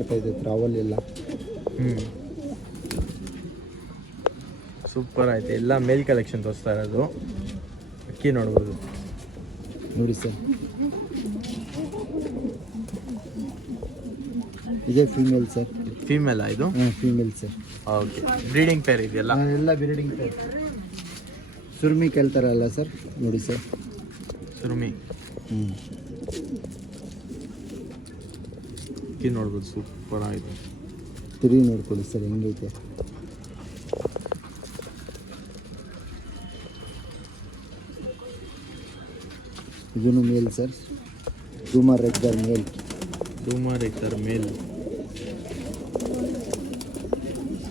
ಮಾಡ್ತಾ ಇದೆ ಟ್ರಾವೆಲ್ ಎಲ್ಲ. ಸೂಪರ್ ಆಯ್ತು. ಎಲ್ಲ ಮೇಲ್ ಕಲೆಕ್ಷನ್ ತೋರಿಸ್ತಾ ಇರೋದು. ಅಕ್ಕಿ ನೋಡ್ಬೋದು ನೋಡಿ ಸರ್, ಇದೇ ಫೀಮೇಲ್ ಸರ್. ಫೀಮೇಲಾ ಇದು? Female sir. Okay, breeding pair ಇದೆಯಲ್ಲ? ಎಲ್ಲ ಬ್ರೀಡಿಂಗ್ ಪೇರ್. ಸುರ್ಮಿ ಕೇಳ್ತಾರಲ್ಲ ಸರ್, ನೋಡಿ ಸರ್ ಸುರ್ಮಿ. ಅಕ್ಕಿ ನೋಡ್ಬೋದು, ಸೂಪರ್ ಆಗಿದೆ. ತಿರುಗಿ ನೋಡ್ಕೊಳ್ಳಿ ಸರ್ ಹೆಂಗೈತೆ. ಇದನ್ನು ಮೇಲ್ ಸರ್, ರೂಮರ್ ಎಗ್ದರ್ ಮೇಲ್. ರೂಮರ್ ಎಗ್ದರ್ ಮೇಲ್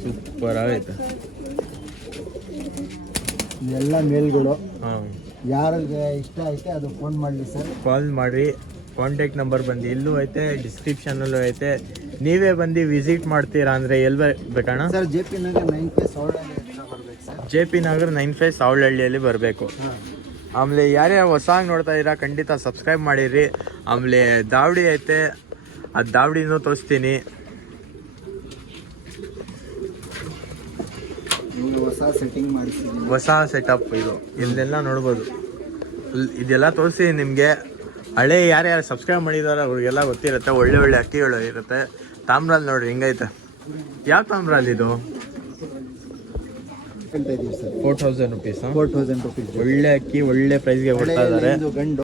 ಸೂಪರ್ ಆಗೈತೆ. ಎಲ್ಲ ಮೇಲ್ಗಳು. ಹಾಂ, ಯಾರಿಗೆ ಇಷ್ಟ ಐತೆ ಅದು ಫೋನ್ ಮಾಡಲಿ ಸರ್, ಕಾಲ್ ಮಾಡಿ. ಕಾಂಟ್ಯಾಕ್ಟ್ ನಂಬರ್ ಬಂದು ಇಲ್ಲೂ ಐತೆ, ಡಿಸ್ಕ್ರಿಪ್ಷನಲ್ಲೂ ಐತೆ. ನೀವೇ ಬಂದು ವಿಸಿಟ್ ಮಾಡ್ತೀರಾ ಅಂದರೆ ಎಲ್ಲಿ ಬೇಕಣ್ಣ? Sir JP Nagar 9 face Avalahalli ಹತ್ರ ಬರ್ಬೇಕು ಸರ್. JP ನಗರ್ 9 ಫೇಸ್ ಅವಳಹಳ್ಳಿಯಲ್ಲಿ ಬರಬೇಕು. ಆಮೇಲೆ ಯಾರ್ಯಾರು ಹೊಸಾಗಿ ನೋಡ್ತಾ ಇದ್ದೀರಾ ಖಂಡಿತ ಸಬ್ಸ್ಕ್ರೈಬ್ ಮಾಡಿರಿ. ಆಮೇಲೆ ದಾವಡಿ ಐತೆ, ಅದು ದಾವಡಿನೂ ತೋರಿಸ್ತೀನಿ. ಹೊಸ ಸೆಟ್ಟಿಂಗ್ ಮಾಡಿಸಿದ್ದೀನಿ, ಹೊಸ ಸೆಟಪ್ ಇದು. ಇಲ್ಲೆಲ್ಲ ನೋಡ್ಬೋದು, ಇದೆಲ್ಲ ತೋರಿಸಿ ನಿಮಗೆ. ಹಳೆ ಯಾರ್ಯಾರು ಸಬ್ಸ್ಕ್ರೈಬ್ ಮಾಡಿದಾರೆ ಅವ್ರಿಗೆಲ್ಲ ಗೊತ್ತಿರುತ್ತೆ. ಒಳ್ಳೆ ಒಳ್ಳೆ ಅಕ್ಕಿಗಳು ಇರುತ್ತೆ. ತಾಮ್ರಲ್ಲಿ ನೋಡ್ರಿ ಹಿಂಗೈತೆ. ಯಾವ ತಾಮ್ರಲ್ಲಿ ಇದು? 4000 ರೂಪೀಸ್. 4000 ರೂಪೀಸ್. ಒಳ್ಳೆ ಅಕ್ಕಿ, ಒಳ್ಳೆ ಪ್ರೈಸ್ಗೆ ಕೊಡ್ತಾ ಇದ್ದಾರೆ. ಗಂಡು